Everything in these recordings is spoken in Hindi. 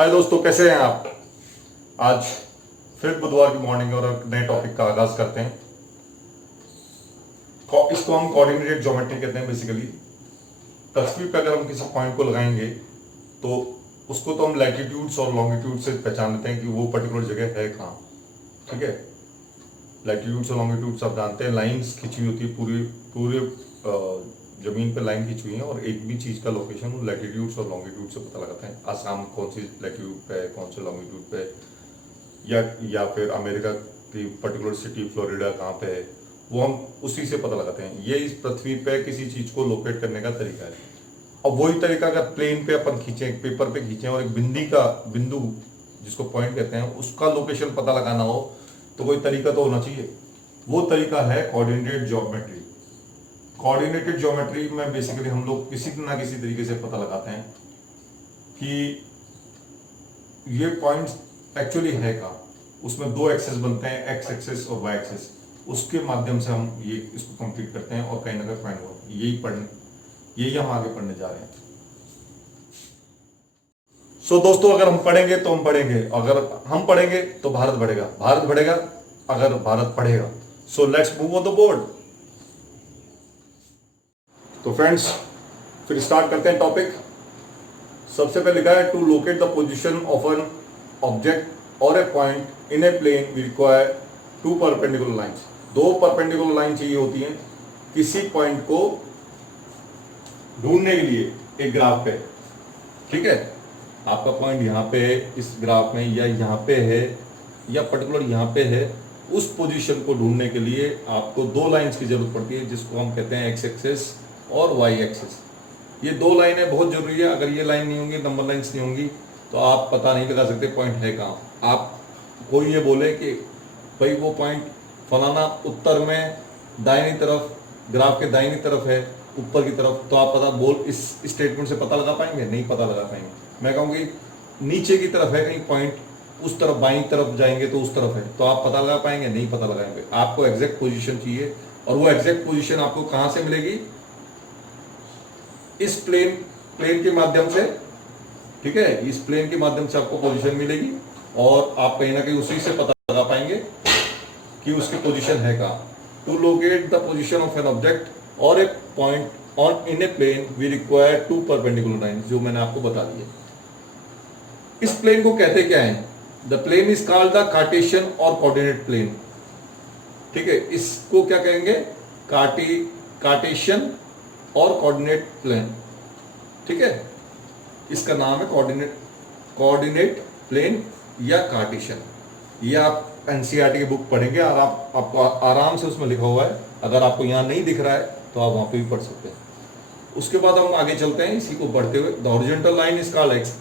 हाय दोस्तों, कैसे हैं आप। आज फिर बुधवार की मॉर्निंग और एक नए टॉपिक का आगाज करते हैं। इसको हम कोऑर्डिनेटेड ज्योमेट्री कहते हैं। बेसिकली पृथ्वी पर अगर हम किसी पॉइंट को लगाएंगे तो उसको तो हम लैटिट्यूड्स और लॉन्गिट्यूड से पहचान लेते हैं कि वो पर्टिकुलर जगह है कहाँ। ठीक है, लैटिट्यूड्स और लॉन्गिट्यूड्स आप जानते हैं, लाइंस खींची होती है, पूरी पूरे जमीन पे लाइन खींची हुई है और एक भी चीज का लोकेशन लैटिट्यूड्स और लॉन्गिट्यूड से पता लगाते हैं। आसाम कौन सी लैटिट्यूड पे है, कौन से लॉन्गिट्यूड पे है, या फिर अमेरिका की पर्टिकुलर सिटी फ्लोरिडा कहाँ पे है, वो हम उसी से पता लगाते हैं। ये इस पृथ्वी पे किसी चीज को लोकेट करने का तरीका है। अब वही तरीका अगर प्लेन पे अपन खींचे, पेपर पे खींचे और एक बिंदु जिसको पॉइंट कहते हैं उसका लोकेशन पता लगाना हो तो कोई तरीका तो होना चाहिए। वो तरीका है कोऑर्डिनेटेड ज्योमेट्री। कोऑर्डिनेटेड ज्योमेट्री में बेसिकली हम लोग किसी ना किसी तरीके से पता लगाते हैं कि ये पॉइंट्स एक्चुअली है कहाँ। उसमें दो एक्सेस बनते हैं, एक्स एक्सेस और वाई एक्सेस। उसके माध्यम से हम ये इसको कंप्लीट करते हैं और कहीं ना कहीं फाइंड हुआ। यही हम आगे पढ़ने जा रहे हैं। सो दोस्तों, अगर हम पढ़ेंगे तो हम पढ़ेंगे, अगर हम पढ़ेंगे तो भारत बढ़ेगा, भारत बढ़ेगा अगर भारत पढ़ेगा। So let's move on the board. तो फ्रेंड्स, फिर स्टार्ट करते हैं टॉपिक। सबसे पहले लिखा है to locate the position of an object और a point in a plane we require two perpendicular lines. दो परपेंडिकुलर लाइन चाहिए होती हैं किसी पॉइंट को ढूंढने के लिए एक ग्राफ पे। ठीक है, आपका पॉइंट यहाँ पे है इस ग्राफ में, या यहाँ पे है, या पर्टिकुलर यहाँ पे है। उस पोजीशन को ढूंढने के लिए आपको दो लाइंस की जरूरत पड़ती है जिसको हम कहते हैं एक्स एक्सेस और वाई एक्सेस। ये दो लाइनें बहुत जरूरी है। अगर ये लाइन नहीं होंगी, नंबर लाइंस नहीं होंगी, तो आप पता नहीं लगा सकते पॉइंट है कहाँ। आप कोई ये बोले कि भाई वो पॉइंट फलाना उत्तर में दाहिनी तरफ, ग्राफ के दाहिनी तरफ है, ऊपर की तरफ, तो आप पता बोल इस स्टेटमेंट से पता लगा पाएंगे? नहीं पता लगा पाएंगे। मैं कहूँगी नीचे की तरफ है कहीं पॉइंट, उस तरफ बाईं तरफ जाएंगे तो उस तरफ है, तो आप पता लगा पाएंगे? नहीं पता लगाएंगे। आपको एग्जैक्ट पोजीशन चाहिए, और वो एग्जैक्ट पोजीशन आपको कहाँ से मिलेगी? इस प्लेन के माध्यम से। ठीक है, इस प्लेन के माध्यम से आपको पोजीशन मिलेगी और आप कहीं ना कहीं उसी से पता लगा पाएंगे कि उसकी पोजीशन है कहाँ। To locate the position of an object और a point on in a plane we require two perpendicular lines, जो मैंने आपको बता दिया। इस प्लेन को कहते क्या है? The plane is called the Cartesian or coordinate plane. ठीक है, इसको क्या कहेंगे? Cartesian or coordinate plane. ठीक है, इसका नाम है कोऑर्डिनेट प्लेन या कार्टेशियन। ये आप एनसीईआरटी की बुक पढ़ेंगे और आपको आराम से उसमें लिखा हुआ है। अगर आपको यहाँ नहीं दिख रहा है तो आप वहां पे भी पढ़ सकते हैं। उसके बाद हम आगे चलते हैं इसी को बढ़ते हुए। The horizontal line is called X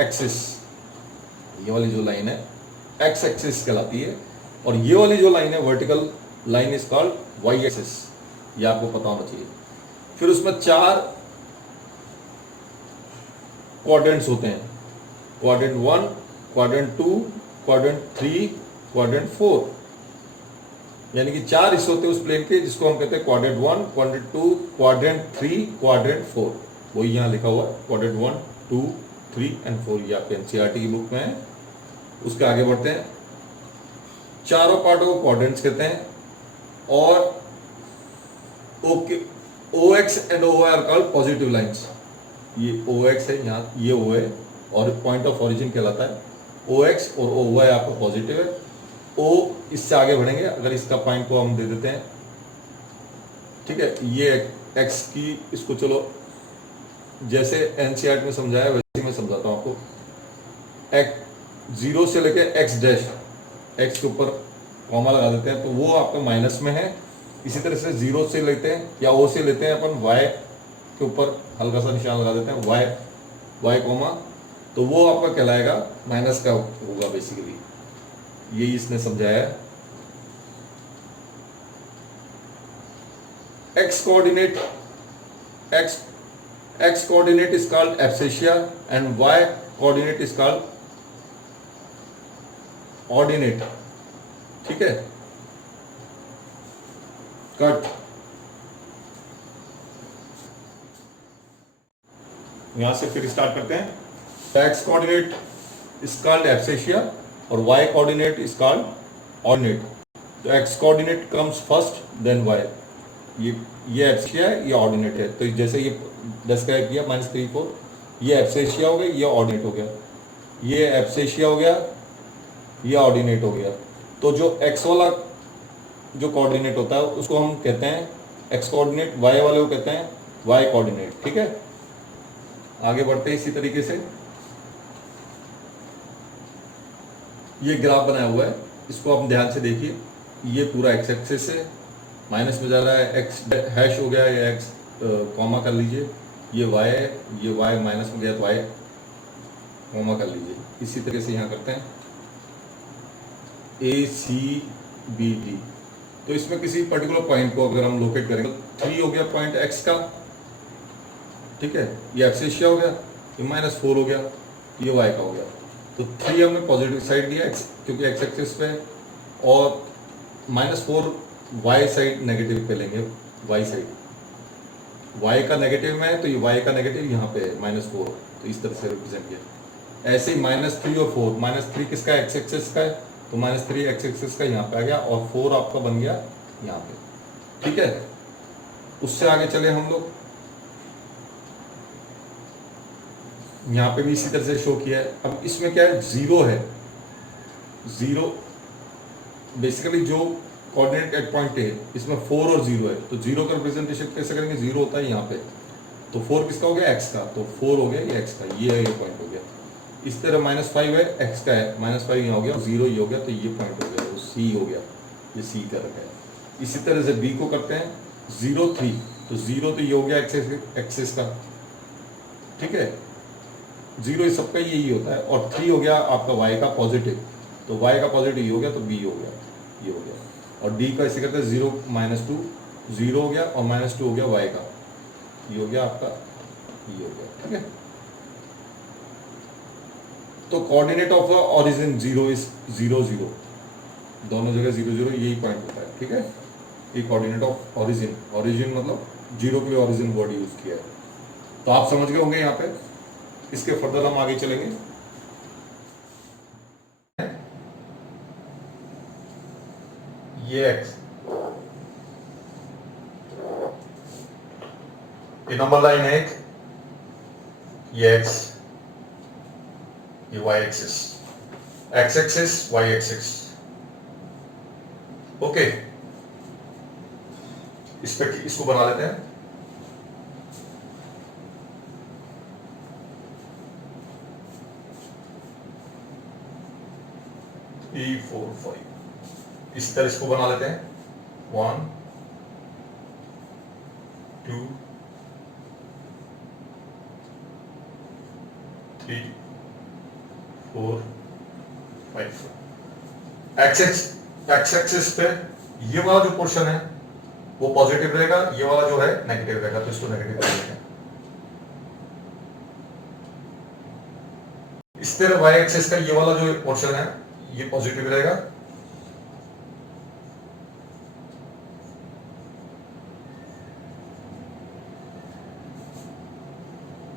axis. ये वाली जो लाइन है एक्स एक्सिस कहलाती है, और ये वाली जो लाइन है vertical line is called Y axis. ये आपको पता होना चाहिए। फिर उसमें चार क्वाड्रेंट्स होते हैं, क्वाड्रेंट 1, क्वाड्रेंट 2, क्वाड्रेंट 3, क्वाड्रेंट 4। यानी कि चार हिस्से होते हैं उस प्लेन के, जिसको हम कहते हैं क्वाड्रेंट 1, क्वाड्रेंट 2, क्वाड्रेंट 3, क्वाड्रेंट 4। वही यहाँ लिखा हुआ है, क्वाड्रेंट 1, 2, 3 एंड 4। ये आपके एनसीईआरटी की बुक में है। उसके आगे बढ़ते हैं। चारों पार्टों को क्वाड्रेंट्स कहते हैं, और okay OX and OY are called positive lines. ये OX है यहाँ, ये O है, और पॉइंट ऑफ ओरिजिन कहलाता है। OX और OY आपका पॉजिटिव है। O इससे आगे बढ़ेंगे, अगर इसका पॉइंट को हम दे देते हैं। ठीक है, ये X की, इसको चलो जैसे एनसीईआरटी में समझाया वैसे मैं समझाता हूँ आपको। X 0 से लेके X डैश, X के ऊपर कॉमा लगा देते हैं तो वो आपका माइनस में है। इसी तरह से 0 से लेते हैं या O से लेते हैं अपन, Y के ऊपर हल्का सा निशान लगा देते हैं, Y कॉमा, तो वो आपका कहलाएगा माइनस का होगा बेसिकली। यही इसने समझाया है। X coordinate is called abscissia and Y coordinate is called ordinate। ठीक है, कट। यहां से फिर स्टार्ट करते हैं। X coordinate is called abscissa और Y coordinate is called ordinate. तो X coordinate comes first then Y. ये एब्सेशिया है, ये ऑर्डिनेट है। तो जैसे ये 10 का किया -3 4, ये एब्सेशिया हो गया, ये ऑर्डिनेट हो गया, ये एब्सेशिया हो गया, ये ऑर्डिनेट हो गया। तो जो एक्स वाला जो कोऑर्डिनेट होता है उसको हम कहते हैं एक्स कोऑर्डिनेट, वाई वाले को कहते हैं वाई कोऑर्डिनेट। ठीक है, आगे बढ़ते हैं इसी तरीके से। ये ग्राफ बनाया हुआ है, इसको आप ध्यान से देखिए। ये पूरा एक्स एक्सिस है, माइनस में जा रहा है, एक्स हैश हो गया, या एक्स कॉमा कर लीजिए। ये वाई है, ये वाई माइनस में गया तो वाई कॉमा कर लीजिए। इसी तरीके से यहाँ करते हैं ACBD। तो इसमें किसी पर्टिकुलर पॉइंट को अगर हम लोकेट करेंगे तो 3 हो गया पॉइंट एक्स का, ठीक है, ये एब्सेशिया हो गया, ये -4 हो गया, ये वाई का हो गया। तो 3 हमने पॉजिटिव साइड दिया एक्स, क्योंकि एक्स एक्सिस पे, और -4 वाई साइड नेगेटिव पे लेंगे। वाई साइड वाई का नेगेटिव में है, तो ये वाई का नेगेटिव यहाँ पे है -4, तो इस तरह से रिप्रेजेंट किया। ऐसे ही -3 और 4, -3 किसका है, एक्स एक्सिस का है, तो -3 एक्स एक्सिस का यहाँ पे आ गया, और 4 आपका बन गया यहाँ पे। ठीक है, उससे आगे चले हम लोग। यहाँ पे भी इसी तरह से शो किया है। अब इसमें क्या है, 0 है। 0 बेसिकली जो कोऑर्डिनेट एट पॉइंट है, इसमें 4 और 0 है। तो 0 का रिप्रेजेंटेशन कैसे करेंगे, 0 होता है यहाँ पे, तो 4 किसका हो गया, एक्स का, तो 4 हो गया ये एक्स का, ये पॉइंट हो गया। इस तरह -5 है, एक्स का है, -5 यहाँ हो गया, 0 ये हो गया, तो ये पॉइंट हो गया, तो C हो गया, ये C का रखा है। इसी तरह से B को करते हैं 0 3, तो 0 तो ये हो गया एक्सिस का, ठीक है, 0 सबका यही होता है, और 3 हो गया आपका वाई का पॉजिटिव, तो वाई का पॉजिटिव ये हो गया, तो B हो गया, ये हो गया। और D का इसे करते हैं 0 -2, 0 हो गया, और -2 हो गया वाई का, ये हो गया आपका, ये हो गया। ठीक है, तो कोऑर्डिनेट ऑफ ऑरिजिन 0 इज 0 0, दोनों जगह 0 0 यही पॉइंट होता है। ठीक है, ये कोऑर्डिनेट ऑफ ऑरिजिन, ऑरिजिन मतलब 0 के लिए ऑरिजिन वर्ड यूज किया है। तो आप समझ गए होंगे यहाँ पे। इसके फर्दर हम आगे चलेंगे। ये एक्स, ये नंबर लाइन है एक, ये एक्स, ये Y axis, x axis y axis. Okay, इस पे इसको बना लेते हैं। E4 5 इस तरह इसको बना लेते हैं। 1 2 3 4 5। एक्स एक्सिस पे ये वाला जो पोर्शन है वो पॉजिटिव रहेगा, ये वाला जो है नेगेटिव रहेगा, तो इसको नेगेटिव कर लेते हैं। इस तरह वाई एक्सिस का ये वाला जो पोर्शन है ये पॉजिटिव रहेगा,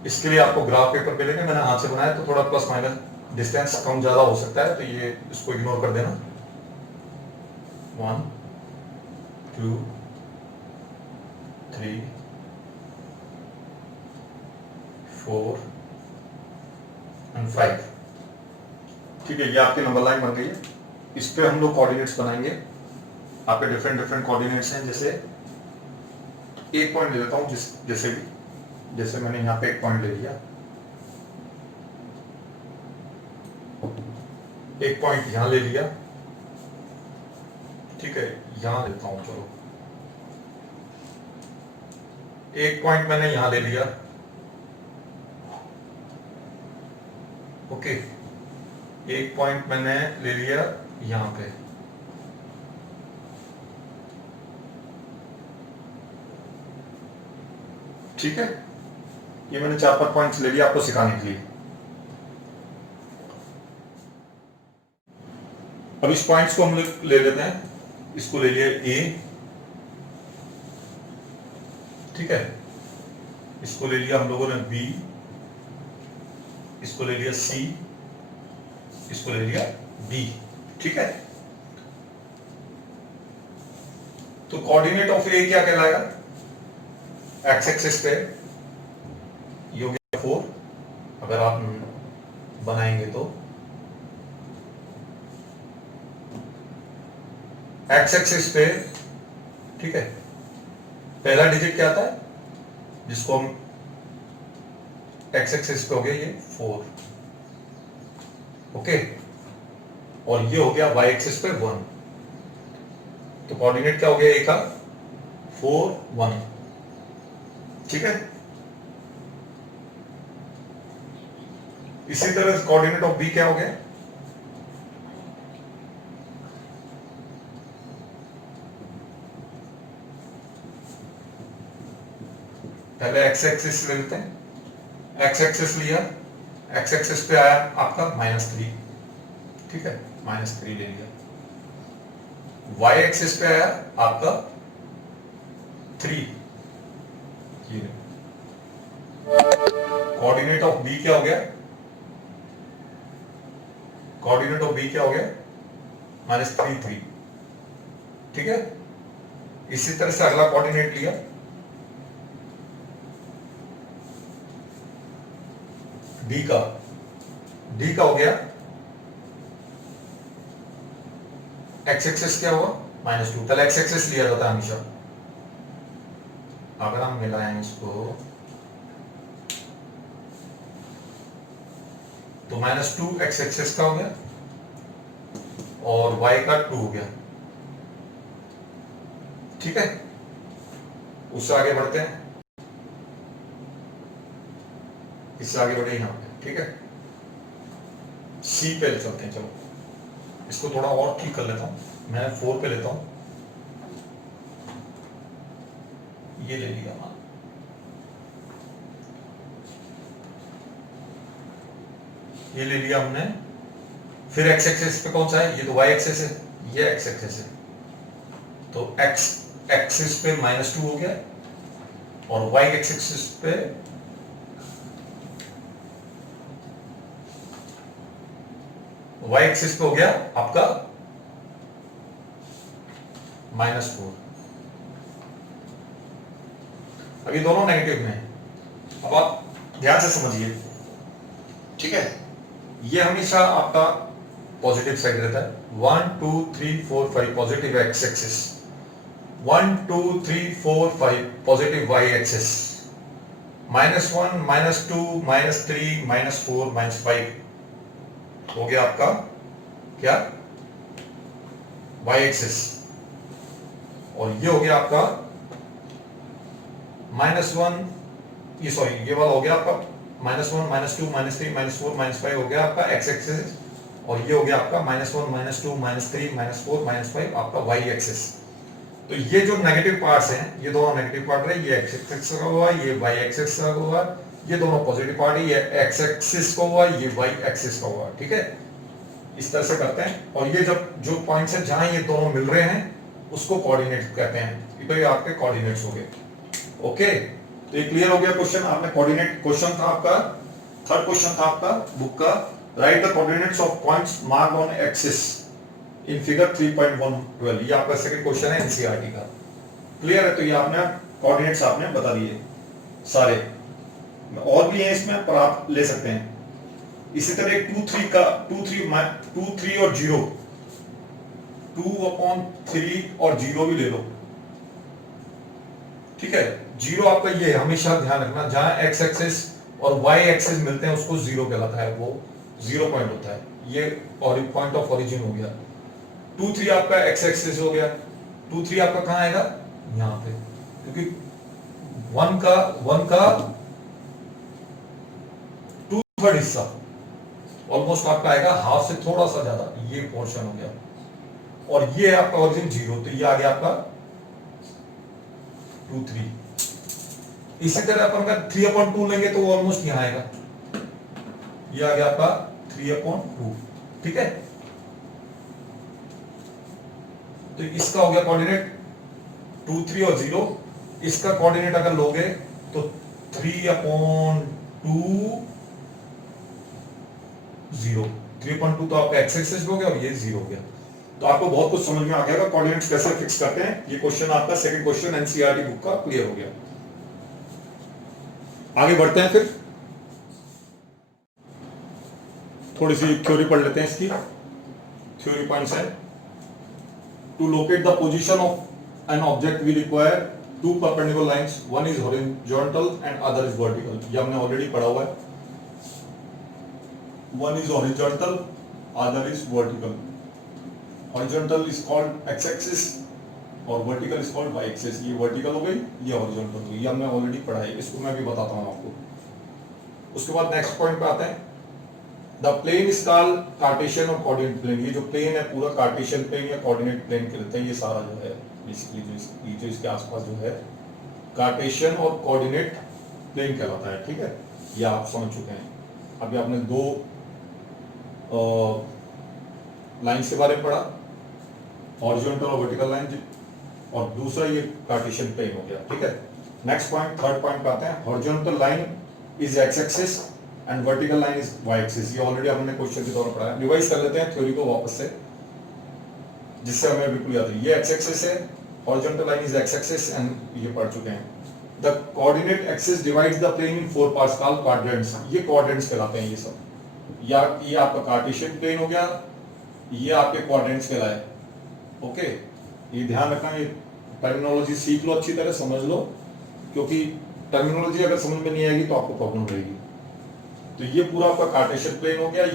इसके लिए आपको ग्राफ पेपर पे लेंगे। मैंने हाथ से बनाया तो थोड़ा प्लस माइनस डिस्टेंस कम ज्यादा हो सकता है, तो ये इसको इग्नोर कर देना। 1 2 3 4 and 5। ठीक है, ये आपकी नंबर लाइन बन गई है। इस पे हम लोग कोऑर्डिनेट्स बनाएंगे। आपके डिफरेंट कोऑर्डिनेट्स हैं। जैसे एक पॉइंट ले लेता हूं, जैसे मैंने यहाँ पे एक पॉइंट ले लिया, एक पॉइंट यहां ले लिया, ठीक है, यहां लेता हूं, चलो एक पॉइंट मैंने यहां ले लिया, ओके, एक पॉइंट मैंने ले लिया यहां पे, ठीक है, ये मैंने 4-5 पॉइंट्स ले लिया आपको सिखाने के लिए। अब इस पॉइंट्स को हम ले लेते हैं। इसको ले लिया ए, ठीक है, इसको ले लिया हम लोगों ने बी, इसको ले लिया C, इसको ले लिया B, ठीक है। तो कोऑर्डिनेट ऑफ ए क्या कहलाएगा, एक्स एक्सिस पे ये हो गया 4, अगर आप बनाएंगे तो एक्स एक्सिस पे, ठीक है, पहला डिजिट क्या आता है जिसको हम एक्स एक्सिस पे हो गया ये 4, ओके, और ये हो गया वाई एक्सिस पे 1, तो कोऑर्डिनेट क्या हो गया ए का 4 1, ठीक है। इसी तरह कोऑर्डिनेट ऑफ बी क्या हो गया, पहले एक्स एक्सिस ले लेते हैं, एक्स एक्सिस लिया, एक्स एक्सिस पे आया आपका -3, ठीक है, -3 ले लिया, वाई एक्सिस पे आया आपका 3, कोऑर्डिनेट ऑफ बी क्या हो गया, कोऑर्डिनेट ऑफ बी क्या हो गया -3 3, ठीक है। इसी तरह से अगला कोऑर्डिनेट लिया, डी का हो गया, एक्स एक्सिस क्या हुआ -2, पहले एक्स एक्सिस लिया जाता है हमेशा, अगर हम मिलाएं इसको तो -2 एक्स एक्सिस का हो गया और y का 2 हो गया, ठीक है। उससे आगे बढ़ते हैं, इससे आगे बढ़े यहां पे, ठीक है, सी पे चलते हैं, चलो इसको थोड़ा और ठीक कर लेता हूं, मैं 4 पे लेता हूं, ये ले लिया, ये ले लिया हमने, फिर एक्स एक्सिस पे कौन सा है, ये तो वाई एक्सिस है, ये एक्स एक्सिस है, तो एक्स एक्सिस पे -2 हो गया और वाई एक्सिस पे वाई एक्सिस पे हो गया आपका -4, अभी दोनों नेगेटिव में है, अब आप ध्यान से समझिए, ठीक है, ये हमेशा आपका पॉजिटिव साइड रहता है, 1 2 3 4 5 positive x axis, 1 2 3 4 5 positive y axis, -1 -2 -3 -4 -5 हो गया आपका क्या वाई एक्सिस, और ये हो गया आपका -1, ये सॉरी ये वाला हो गया आपका -1 -2 -3 -4 -5 हो गया आपका एक्स एक्सिस, और ये हो गया आपका -1 -2 -3 -4 -5 आपका वाई एक्सिस। तो ये जो नेगेटिव पार्ट्स हैं, ये दोनों नेगेटिव पार्ट रहे, ये एक्स एक्सिस का हुआ, ये वाई एक्सिस का हुआ, ये दोनों पॉजिटिव पार्ट है, ये एक्स एक्सिस का हुआ, ये वाई एक्सिस का हुआ, ठीक है। इस तरह से करते हैं, और ये जब जो पॉइंट्स है जहां ये दोनों मिल रहे हैं उसको कोऑर्डिनेट कहते हैं, तो ये आपके कोऑर्डिनेट्स हो गए, ओके। तो ये क्लियर हो गया क्वेश्चन, आपने कोऑर्डिनेट क्वेश्चन था आपका, थर्ड क्वेश्चन था आपका बुक का, right the coordinates of points marked on axis in figure 3.112, ये आपका सेकंड क्वेश्चन है एनसीईआरटी का, क्लियर है। तो ये आपने कोऑर्डिनेट्स आपने बता दिए सारे, और भी है इसमें पर आप ले सकते हैं। इसी तरह 2 3 का 2 3 और 0, 2/3 और 0 भी ले लो, ठीक है। 0 आपका ये हमेशा ध्यान रखना, जहां एक्स एक्सिस और वाई एक्सिस मिलते हैं उसको 0 कहलाता है, वो 0 पॉइंट होता है, ये और पॉइंट ऑफ ओरिजिन हो गया। 2 3 आपका एक्स एक्सिस हो गया, 2 3 आपका कहां आएगा, यहां पे, क्योंकि 1 का 2/3 हिस्सा ऑलमोस्ट आपका आएगा हाफ से थोड़ा सा ज्यादा, ये पोर्शन हो गया, और ये आपका ओरिजिन 0, तो ये आ गया आपका 2 3। इसी तरह अपन का 3/2 लेंगे तो ऑलमोस्ट यहां आएगा, ये आ गया आपका 3/2, ठीक है। तो इसका हो गया कोऑर्डिनेट 2 3 और 0, इसका कोऑर्डिनेट अगर लोगे तो 3/2 0, 3.2 तो आपका एक्स एक्सिस हो गया और ये 0 हो गया। तो आपको बहुत कुछ समझ में आ गया कोऑर्डिनेट्स कैसे फिक्स करते हैं। ये क्वेश्चन आपका सेकंड क्वेश्चन एनसीईआरटी बुक का क्लियर हो गया। आगे बढ़ते हैं, फिर थोड़ी सी थ्योरी पढ़ लेते हैं इसकी। थ्योरी पॉइंट्स है, to locate the position of an object we require two perpendicular lines, one is horizontal and other is vertical. ये हमने ऑलरेडी पढ़ा हुआ है। One is horizontal, other is vertical. Horizontal is called X axis और vertical is called Y axis. ये वर्टिकल हो गई, ये हॉरिजॉन्टल हो गई। ये हमने ऑलरेडी पढ़ा है, इसको मैं भी बताता हूं आपको। उसके बाद नेक्स्ट पॉइंट पे आते हैं, the plane is called Cartesian or coordinate plane. ये जो प्लेन है पूरा कार्टेशियन प्लेन या कोऑर्डिनेट प्लेन कहते हैं। ये सारा जो है बेसिकली जो इसके आसपास जो है कार्टेशियन और कोऑर्डिनेट प्लेन कहलाता है। ठीक है, ये आप समझ चुके हैं। अभी आपने दो लाइंस के बारे में पढ़ा, हॉरिजॉन्टल और वर्टिकल लाइन, और दूसरा ये कार्टेशियन प्लेन हो गया। ठीक है, नेक्स्ट पॉइंट, थर्ड पॉइंट पे आते हैं। Horizontal line is x axis and vertical line is y axis. ये ऑलरेडी हमने क्वेश्चन के दौरान पढ़ा है। रिवाइज कर लेते हैं थ्योरी को वापस से, जिससे हमें बिल्कुल याद है। ये एक्स एक्सिस है, horizontal line is x axis and ये पढ़ चुके हैं। The coordinate axis divides the plane in 4 parts called quadrants. ये क्वाड्रेंट्स कहलाते हैं ये सब। या ये आपका कार्टेशियन प्लेन हो गया, ये आपके क्वाड्रेंट्स कहलाए। ओके, ये ध्यान रखना, ये टर्मिनोलॉजी सीख लो, अच्छी तरह समझ लो, क्योंकि टर्मिनोलॉजी अगर समझ में नहीं आएगी तो आपको प्रॉब्लम रहेगी। तो ये पूरा आपका कार्टेशियन प्लेन हो गया,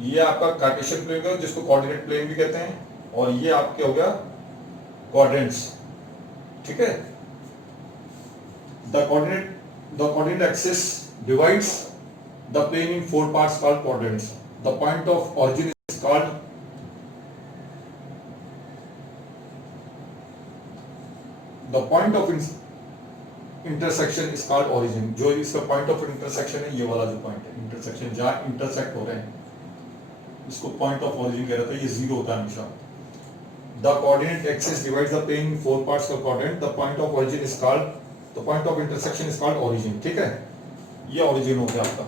ये आपका कार्टेशियन प्लेन हो, जिसको कोऑर्डिनेट प्लेन भी कहते हैं, और ये आपके हो गया क्वाड्रेंट्स। ठीक है, the coordinate axis divides the plane in 4 parts called quadrants. The point of origin is called intersection is called origin. जो इसका पॉइंट ऑफ इंटरसेक्शन है, ये वाला जो पॉइंट है इंटरसेक्शन, जहां इंटरसेक्ट हो रहे हैं, इसको पॉइंट ऑफ ओरिजिन कह रहा था। ये 0 होता है हमेशा। The coordinate axis divides the plane in 4 parts का quadrant. The point of origin is called, the point of intersection is called origin. ठीक है, ये ओरिजिन हो गया आपका।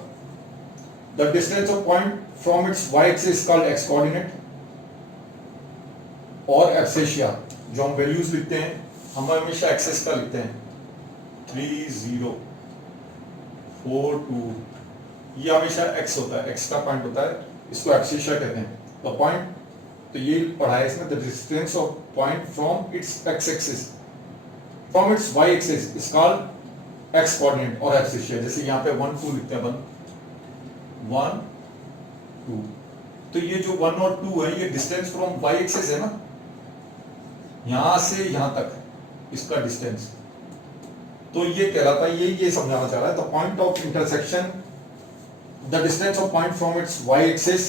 The distance of point from its Y axis is called x coordinate और एब्सेशिया। जो हम वैल्यूज लिखते हैं, हम हमेशा एक्सिस का लिखते हैं 3 0 4 2, ये हमेशा एक्स होता है, एक्स का पॉइंट होता है, इसको एब्सेशिया कहते हैं। तो पॉइंट, तो ये पढ़ा है इसमें, the distance of point from its x axis from its Y axis is called x coordinate और एब्सेशिया। जैसे यहाँ पे 1 2 लिखते हैं, 1 2, तो ये जो 1 और 2 है, ये डिस्टेंस फ्रॉम वाई एक्सिस है ना, यहां से यहां तक इसका डिस्टेंस, तो ये कहलाता है, ये समझाना चाह रहा है। The point of intersection, the distance of point from its Y axis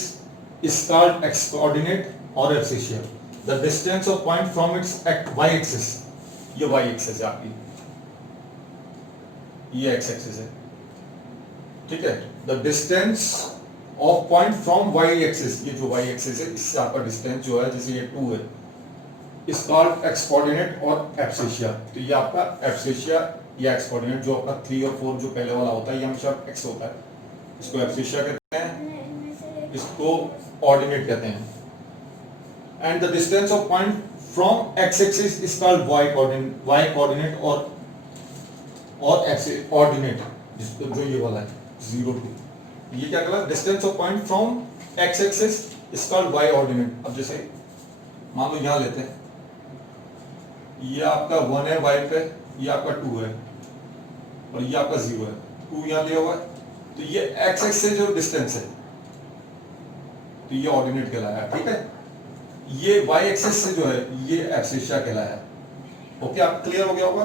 is called x coordinate और abscissa. The distance of point from its Y axis, ये वाई एक्सिस है आपकी, ये एक्स एक्सिस है। ठीक है, the distance of point from Y axis, ये जो वाई एक्सिस है, इससे आपका डिस्टेंस जो है, जैसे ये 2 है, इज कॉल्ड एक्स कोऑर्डिनेट और एब्सेशिया। तो ये आपका एब्सेशिया या एक्स कोऑर्डिनेट, जो आपका 3 और 4 जो पहले वाला होता है, ये हमेशा एक्स होता है, इसको एब्सेशिया कहते हैं, इसको ऑर्डिनेट कहते हैं। And the distance of point from x axis is called y coordinate or x ordinate, जिसको जो ये वाला है 0 2, ये क्या कहलाता है, distance of point from x axis is called y ordinate. अब जैसे मान लो यहां लेते हैं, ये आपका 1 है वाई पे, ये आपका 2 है, और ये आपका 0 है, 2 यहां लिया हुआ है, तो ये एक्स एक्सिस से जो डिस्टेंस है, तो ये ऑर्डिनेट कहलाया। ठीक है, ये वाई एक्सिस से जो है, ये एब्सेशिया कहलाया। ओके, आप क्लियर हो गया होगा,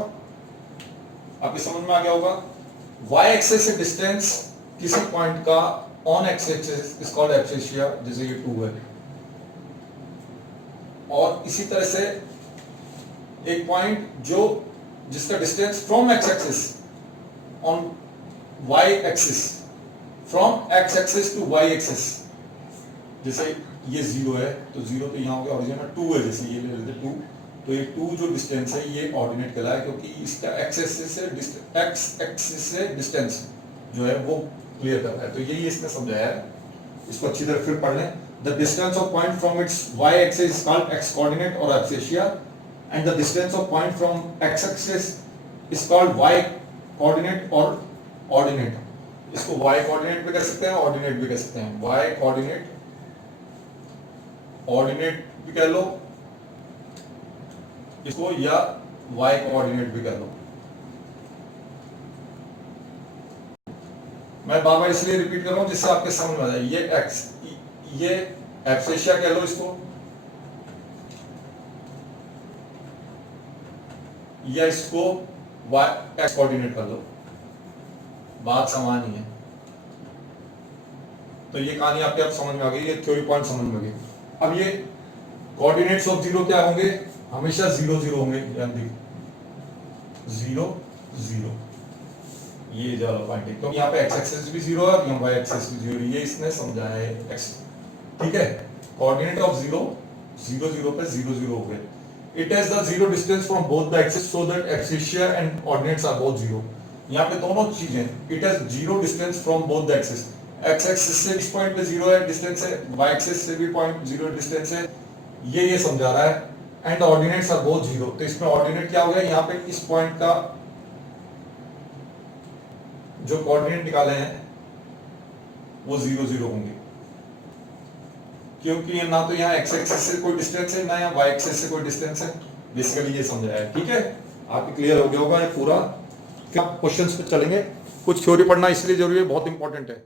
आपकी समझ में आ गया होगा। वाई एक्सिस से डिस्टेंस किसी पॉइंट का on X axis is called abscissa, जैसे ये 2 है, और इसी तरह से एक पॉइंट जो जिसका distance from x axis on y axis, from x axis to y axis, जैसे ये 0 है, तो 0 तो यहाँ हो गया ओरिजिन में, 2 है, जैसे ये ले लेते 2, तो ये 2 जो डिस्टेंस है, ये ऑर्डिनेट कहलाया, क्योंकि इसका एक्स एक्सिस से डिस्टेंस जो है वो क्लियर कर रहा है। तो यही इसने समझाया है इसको अच्छी तरह फिर पढ़ लें। The distance of point from its y axis is called x coordinate और abscissa, and the distance of point from x axis is called y coordinate और ऑर्डिनेट। इसको y कोऑर्डिनेट भी कह सकते हैं, ऑर्डिनेट भी कह सकते हैं। y कोऑर्डिनेट, ऑर्डिनेट भी कह लो इसको, या y कोऑर्डिनेट भी कह लो। मैं बार बार इसलिए रिपीट कर रहा हूं जिससे आपके समझ में आ जाए। ये x, ये एब्सिसिया कह लो इसको, या इसको y x कोऑर्डिनेट कर लो, बात समान ही है। तो ये कहानी आपके आप समझ में आ गई, ये थ्योरी पॉइंट समझ में आ गई। अब ये कोऑर्डिनेट्स ऑफ जीरो क्या होंगे, हमेशा 0 0 होंगे, यानी 0 0, ये ज्यादा पॉइंट है क्योंकि यहाँ पे x एक्सिस भी 0 है, यहाँ y एक्सिस भी 0, ये इसने समझाया है x, ठीक है। कोऑर्डिनेट ऑफ 0 0 0 पे 0 0 हो गए। It has the zero distance from both the axis so that abscissa and ordinates are both 0। यहाँ पे दोनों चीजें, it has zero distance from both the axis, x axis से इस पॉइंट पे 0 है डिस्टेंस है, y एक्सिस से भी पॉइंट 0 डिस्टेंस है, ये समझा रहा है। एंड ऑर्डिनेट्स आर बोथ 0, तो इसमें ऑर्डिनेट क्या हो गया, यहाँ पे इस पॉइंट का जो कोऑर्डिनेट निकाले हैं वो 0 0 होंगे, क्योंकि ना तो यहाँ x एक्सिस से कोई डिस्टेंस है, ना यहाँ y एक्सिस से कोई डिस्टेंस है। बेसिकली ये समझाया है, ठीक है। आपको क्लियर हो गया होगा ये पूरा। क्वेश्चंस पे चलेंगे। कुछ थ्योरी पढ़ना इसलिए जरूरी है, बहुत इंपॉर्टेंट है।